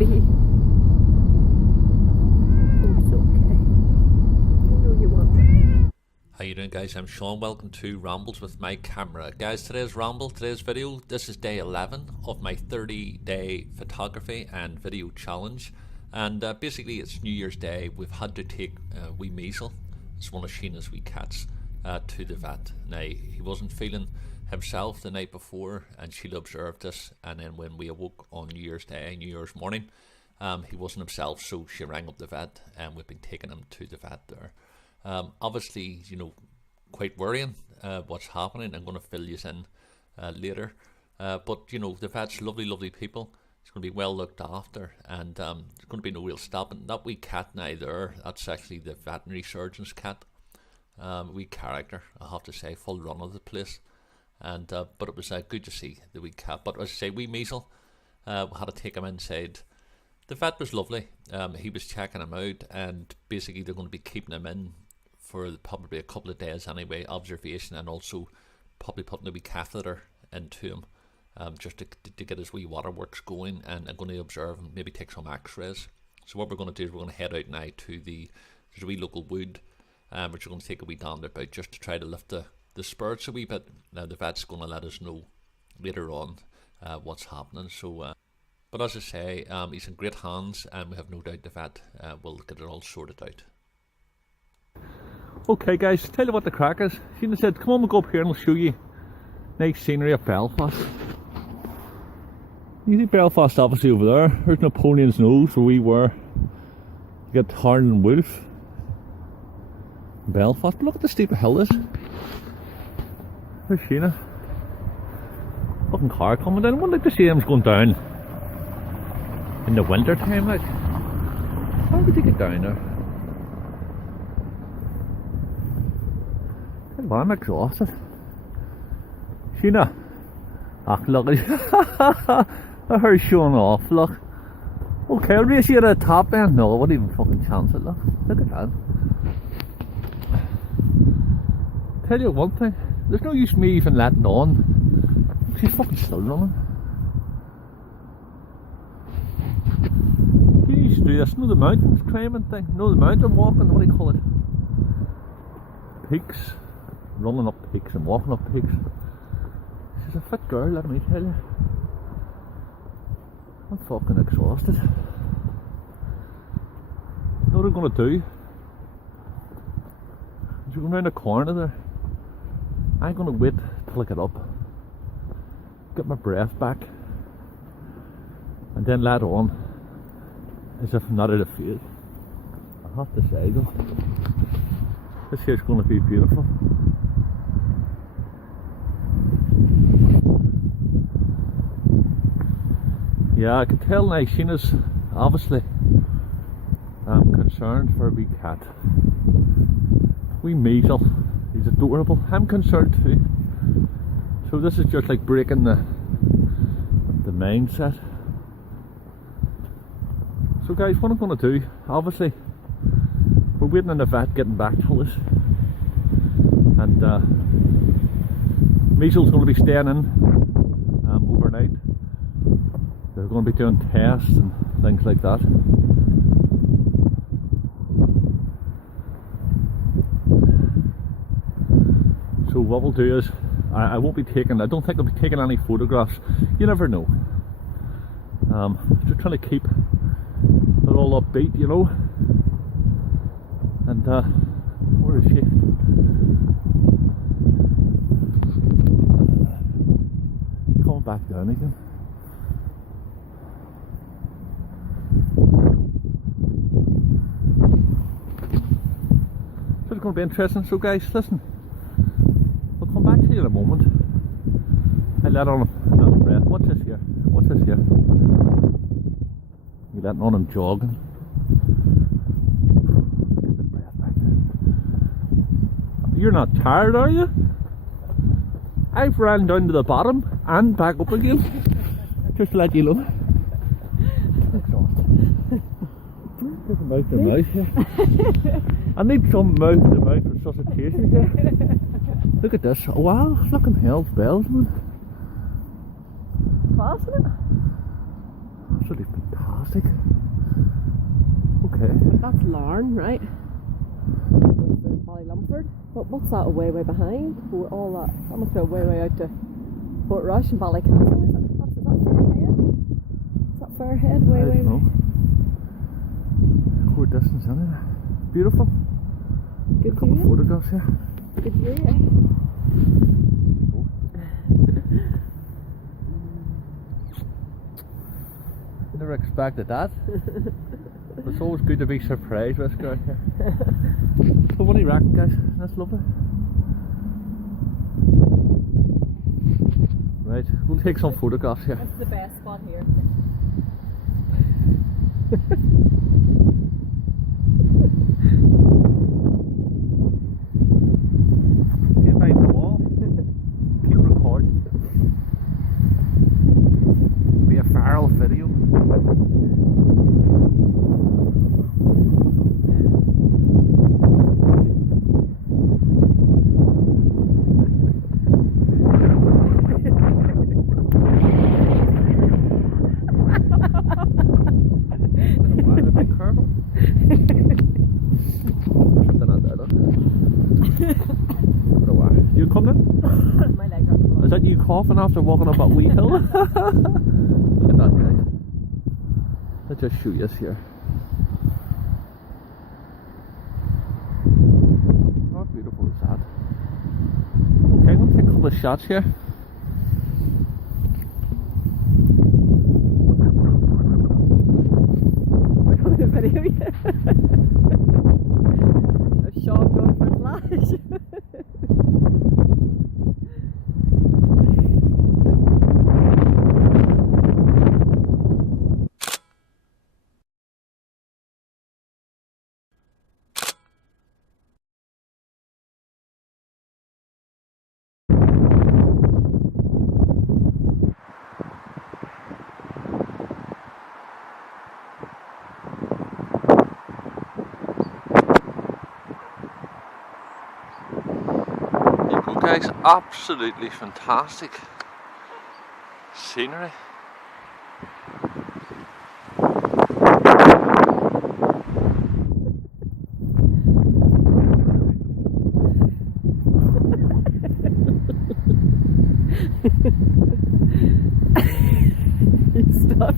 be. It's okay. I know you want it. How you doing, guys? I'm Sean. Welcome to Rambles with my camera. Guys, today's video, this is day 11 of my 30-day photography and video challenge. And basically it's New Year's Day. We've had to take wee Measle, it's one of Sheena's wee cats, to the vet. Now, he wasn't feeling himself the night before, and Sheila observed this, and then when we awoke on New Year's Day, New Year's morning, he wasn't himself, so she rang up the vet, and we've been taking him to the vet there. Obviously, you know, quite worrying what's happening. I'm going to fill you in later, but you know, the vet's lovely people. It's going to be well looked after, and there's going to be no real stopping. That wee cat now there, that's actually the veterinary surgeon's cat. Wee character, I have to say, full run of the place. And but it was good to see the wee cat. But as I say, wee Measle, we had to take him inside. The vet was lovely. He was checking him out, and basically they're going to be keeping him in for probably a couple of days anyway, observation, and also probably putting a wee catheter into him, just to get his wee waterworks going, and I'm going to observe and maybe take some x-rays. So what we're going to do is we're going to head out now to there's a wee local wood, which we're going to take a wee dander about just to try to lift the spirits a wee bit. Now the vet's going to let us know later on what's happening. So but as I say, he's in great hands, and we have no doubt the vet will get it all sorted out. Okay guys, tell you what the crack is. Sheena said, come on, we'll go up here and we'll show you nice scenery of Belfast. You see Belfast obviously over there. There's Napoleon's Nose where we were. You got Harlan Wolf. Belfast, but look at the steep hill this. There's Sheena. Fucking car coming down. I wouldn't like to see them going down in the winter time, like. How would you get down there? I'm exhausted. Sheena. Ah, look at her showing off, look. Okay, I'll race you at the top end. No, I wouldn't even fucking chance it, look. Look at that. Tell you one thing, there's no use me even letting on. She's fucking still running. You used to do this, know the mountain climbing thing, know the mountain walking, what do you call it? Peaks. Running up peaks and walking up peaks. She's a fit girl, let me tell you. I'm fucking exhausted. What are we going to do? As we go round the corner there, I'm going to wait till I get up, get my breath back, and then let on, as if I'm not out of field. I have to say though, this here's going to be beautiful. Yeah, I can tell now Sheena's obviously concerned for a wee cat. Wee Measle, he's adorable. I'm concerned too. So this is just like breaking the mindset. So guys, what I'm going to do, obviously we're waiting on the vet getting back to us, and Measle's going to be staying in overnight. They're going to be doing tests and things like that. So what we'll do is, I won't be taking, I don't think I'll be taking any photographs. You never know. Just trying to keep it all upbeat, you know. And where is she? Coming back down again. So it's going to be interesting. So guys, listen, we'll come back to you in a moment. I let on another breath. What's this here? What's this here? You letting on him jogging. Get the breath back. You're not tired, are you? I've ran down to the bottom and back up again. Just to let you know. There's a mouth to mouth here. I need some mouth to mouth resuscitation here. Look at this. Wow, fucking hell's bells, man. Class, isn't it? Absolutely fantastic. fantastic. Okay. That's Larne, right? With the Ballylumford. But what's that way behind? All that must go way out to Fort Rush and Ballycastle, is it? Is that Fairhead? Way I don't know. Cool distance, isn't it? Beautiful. Good A couple of view. photographs here. Good view, eh? Never expected that. It's always good to be surprised with this guy here. So what do you reckon, guys? That's lovely. Right, we'll take some photographs here. That's the best spot here. Get by the wall. Keep recording. Be a viral video. You coming? My legs are blown. Is that you coughing after walking up that wee hill? Look at that, guys. Let's just show you this here. How beautiful is that? Okay, we'll take a couple of shots here. We're going to video you. There's Sean going for a flash. There you go, guys. Absolutely fantastic scenery. He's stuck.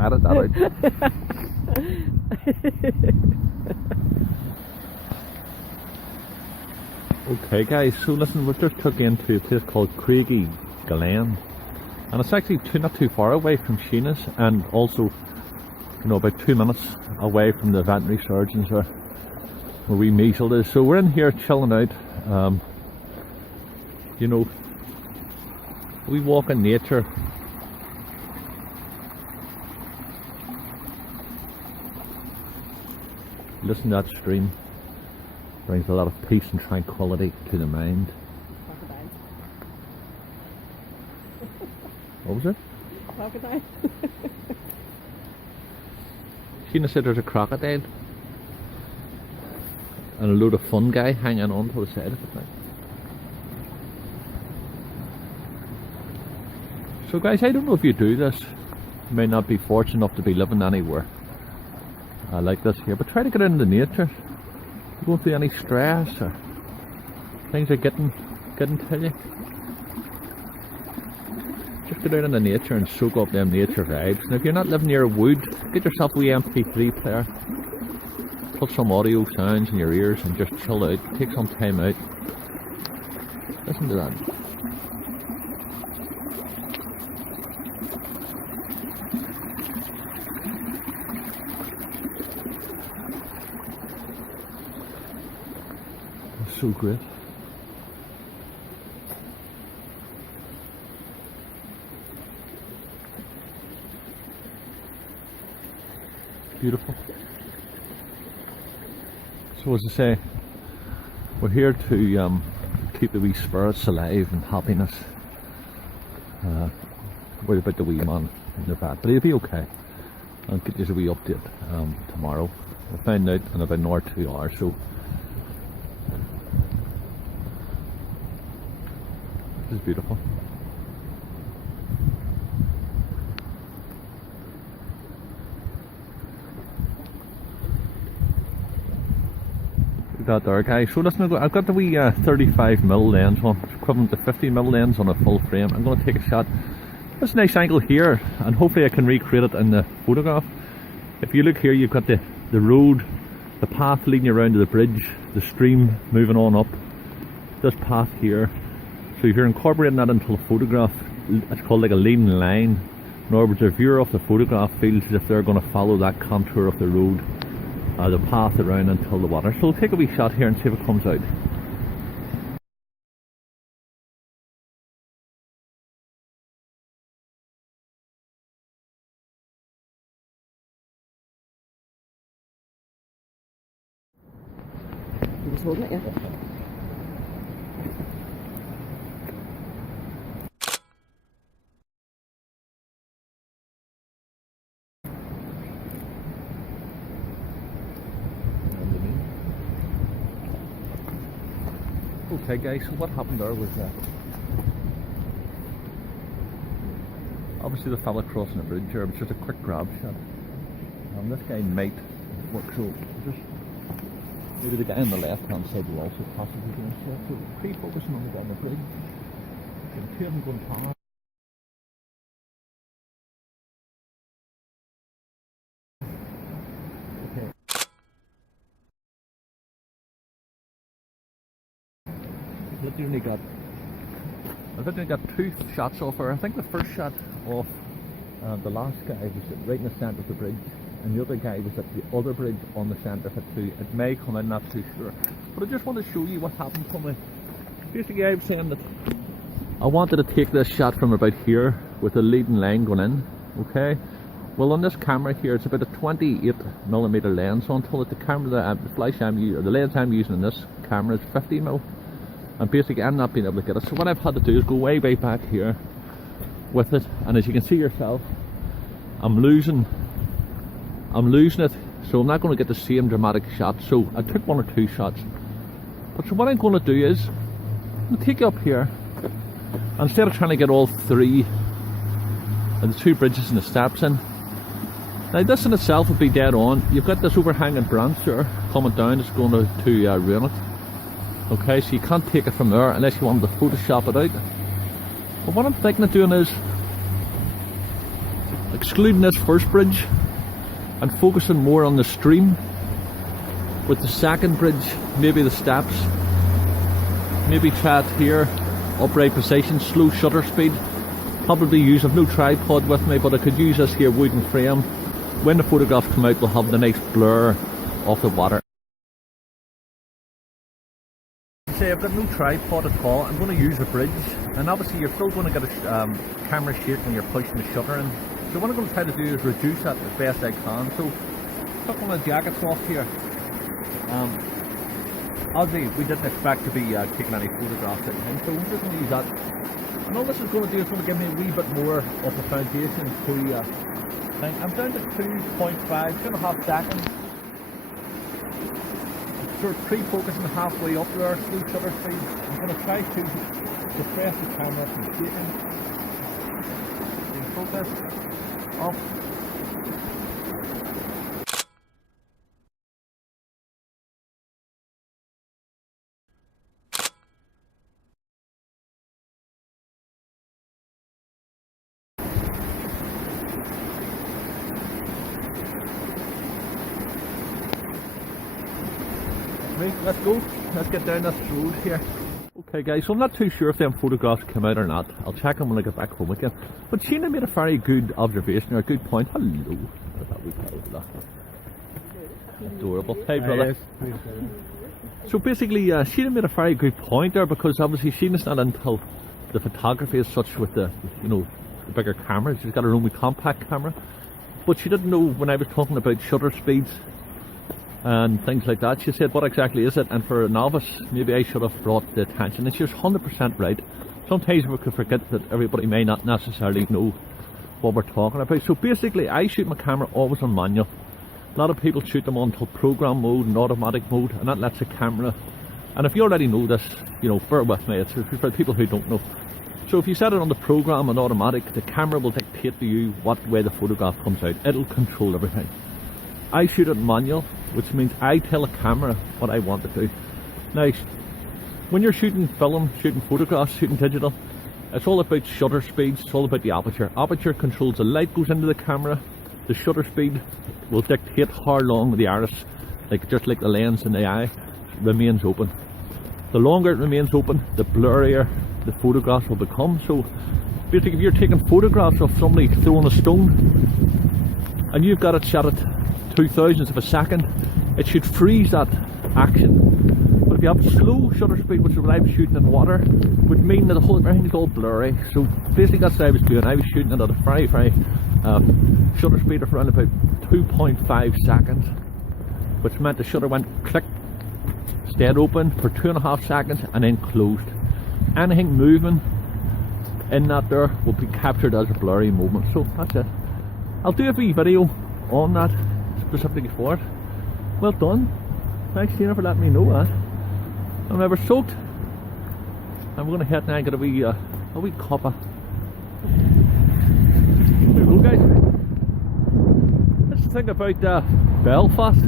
Edit that out. Okay, guys, so listen, we've just took into a place called Craigie Glen, and it's actually not too far away from Sheena's, and also, you know, about 2 minutes away from the veterinary surgeons where wee Measle is. So we're in here chilling out, you know, we walk in nature. Listen to that stream. Brings a lot of peace and tranquility to the mind. Crocodile. What was it? Crocodile. Sheena said there's a crocodile and a load of fungi hanging on to the side of it. So guys, I don't know if you do this. You may not be fortunate enough to be living anywhere like this here, but try to get into nature. You won't feel any stress or things are getting to you. Just get out into nature and soak up them nature vibes. And if you're not living near a wood, get yourself a wee MP3 player. Put some audio sounds in your ears and just chill out. Take some time out. Listen to that. It's so great. Beautiful. So as I say, we're here to keep the wee spirits alive and happiness. Worried about the wee man in the vat, but he'll be okay. I'll get you a wee update tomorrow. We'll find out in about an hour or 2 hours. So This is beautiful. That there, guys. So listen, I've got the wee 35mm lens on, equivalent to 50mm lens on a full frame. I'm going to take a shot. This nice angle here, and hopefully I can recreate it in the photograph. If you look here, you've got the road, the path leading you around to the bridge, the stream moving on up, this path here. So if you're incorporating that into the photograph, it's called like a leading line. In other words, the viewer of the photograph feels as if they're going to follow that contour of the road, the path around until the water. So we'll take a wee shot here and see if it comes out. You just holding it, yeah? Okay guys, so what happened there was obviously the fella crossing the bridge there, it was just a quick grab shot. This guy might work, so just maybe the guy on the left hand side will also possibly do himself. So pre-focusing on the guy on the bridge. You can hear him going past. Okay. I've literally got two shots off her. I think the first shot off the last guy was right in the centre of the bridge, and the other guy was at the other bridge on the centre of it too. It may come in, not too sure. But I just want to show you what happened for me. Basically I was saying that I wanted to take this shot from about here with the leading line going in, okay? Well, on this camera here, it's about a 28mm lens until the camera, the flash I'm using, or the lens I'm using in this camera is 50mm. And basically I'm not being able to get it. So what I've had to do is go way back here with it, and as you can see yourself, I'm losing it, so I'm not going to get the same dramatic shot. So I took one or two shots. But so what I'm going to do is I'm going to take you up here, and instead of trying to get all three and the two bridges and the steps in, now this in itself would be dead on. You've got this overhanging branch there coming down, it's going to ruin it. Okay, so you can't take it from there unless you wanted to Photoshop it out. But what I'm thinking of doing is excluding this first bridge and focusing more on the stream, with the second bridge, maybe the steps, maybe try it here, upright position, slow shutter speed. Probably use, I've no tripod with me, but I could use this here wooden frame. When the photographs come out, we'll have the nice blur of the water. Say I've got no tripod at all. I'm going to use a bridge, and obviously you're still going to get a camera shake when you're pushing the shutter in. So what I'm going to try to do is reduce that as best I can. So took one of the jackets off here. Obviously we didn't expect to be taking any photographs or anything, so we're just going to use that. And all this is going to do is going to give me a wee bit more of the foundation to thing. I'm down to 2.5, 2.5 seconds. Sort of pre-focusing halfway up there, slow shutter speed. I'm going to try to suppress the camera from shaking. Focus, up. Right, let's go. Let's get down this road here. Okay guys, so I'm not too sure if them photographs come out or not. I'll check them when I get back home again. But Sheena made a very good observation, or a good point. Hello. Look at that wee fellow. Adorable. Hey brother. So basically, Sheena made a very good point there, because obviously Sheena's not into the photography as such with the, you know, the bigger cameras. She's got her own wee compact camera. But she didn't know when I was talking about shutter speeds and things like that. She said, what exactly is it? And for a novice, maybe I should have brought the attention. And she was 100% right. Sometimes we could forget that everybody may not necessarily know what we're talking about. So basically, I shoot my camera always on manual. A lot of people shoot them on program mode and automatic mode, and that lets the camera, and if you already know this, you know, bear with me, it's for people who don't know. So if you set it on the program and automatic, the camera will dictate to you what way the photograph comes out. It'll control everything. I shoot it manual, which means I tell the camera what I want to do. Now, when you're shooting film, shooting photographs, shooting digital, it's all about shutter speeds, it's all about the aperture. Aperture controls the light goes into the camera. The shutter speed will dictate how long the iris, just like the lens in the eye, remains open. The longer it remains open, the blurrier the photographs will become. So basically, if you're taking photographs of somebody throwing a stone and you've got it set at 0.002 of a second, it should freeze that action. But if you have slow shutter speed, which is what I was shooting in water, would mean that the whole everything is all blurry. So basically that's what I was doing. I was shooting it at a very, very shutter speed of around about 2.5 seconds, which meant the shutter went click, stayed open for 2.5 seconds and then closed. Anything moving in that there will be captured as a blurry moment. So that's it. I'll do a wee video on that specifically for it. Well done. Thanks Tina for letting me know that. I'm never soaked. I'm going to head now and get a wee cuppa. There we go guys. Let's think about Belfast.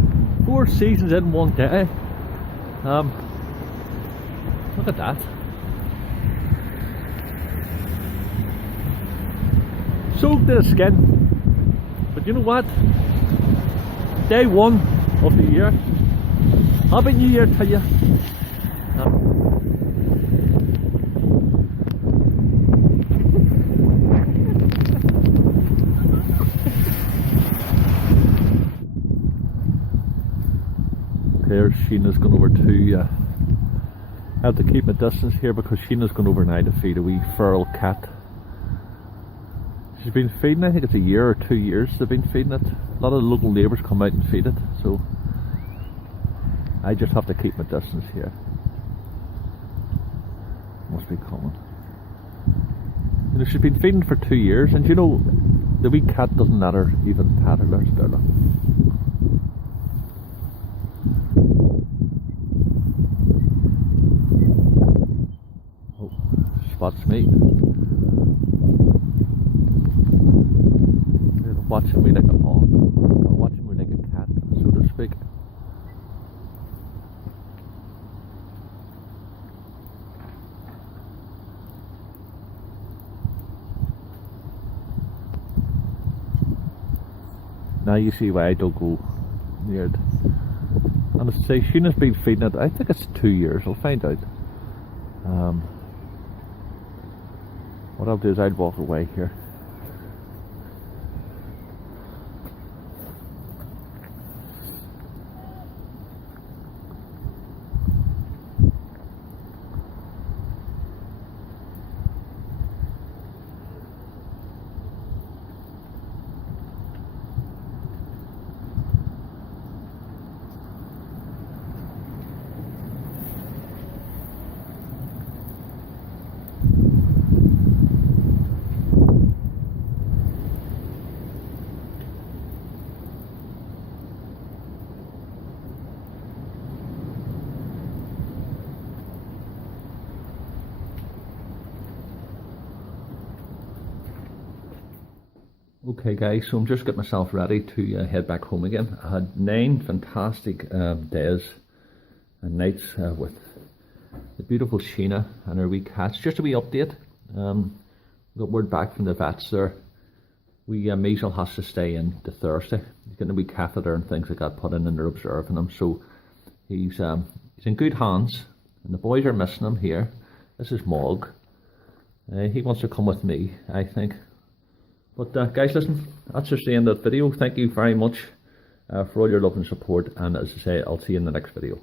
4 seasons in one day. Look at that. Soaked to the skin. But you know what? Day 1 of the year. Happy New Year to you. There's Sheena's gone over to I have to keep my distance here because Sheena's gone over now to feed a wee feral cat. She's been feeding, I think it's a year or 2 years they've been feeding it. A lot of the local neighbours come out and feed it, so I just have to keep my distance here. Must be coming. You know, she's been feeding for 2 years, and you know, the wee cat doesn't let her even pat her. There's Darla. Oh, spots me. They're watching me like a hawk, or watching me like a cat, so to speak. Now you see why I don't go near it. And as I say, Sheena's been feeding it, I think it's 2 years, I'll find out. What I'll do is I'll walk away here. Okay guys, so I'm just getting myself ready to head back home again. I had 9 fantastic days and nights with the beautiful Sheena and her wee cats. Just a wee update, got word back from the vets there. Maisel has to stay in to Thursday. He's getting a wee catheter and things like that put in and they're observing him. So he's in good hands and the boys are missing him here. This is Mog. He wants to come with me, I think. But guys, listen, that's just the end of the video. Thank you very much for all your love and support, and as I say, I'll see you in the next video.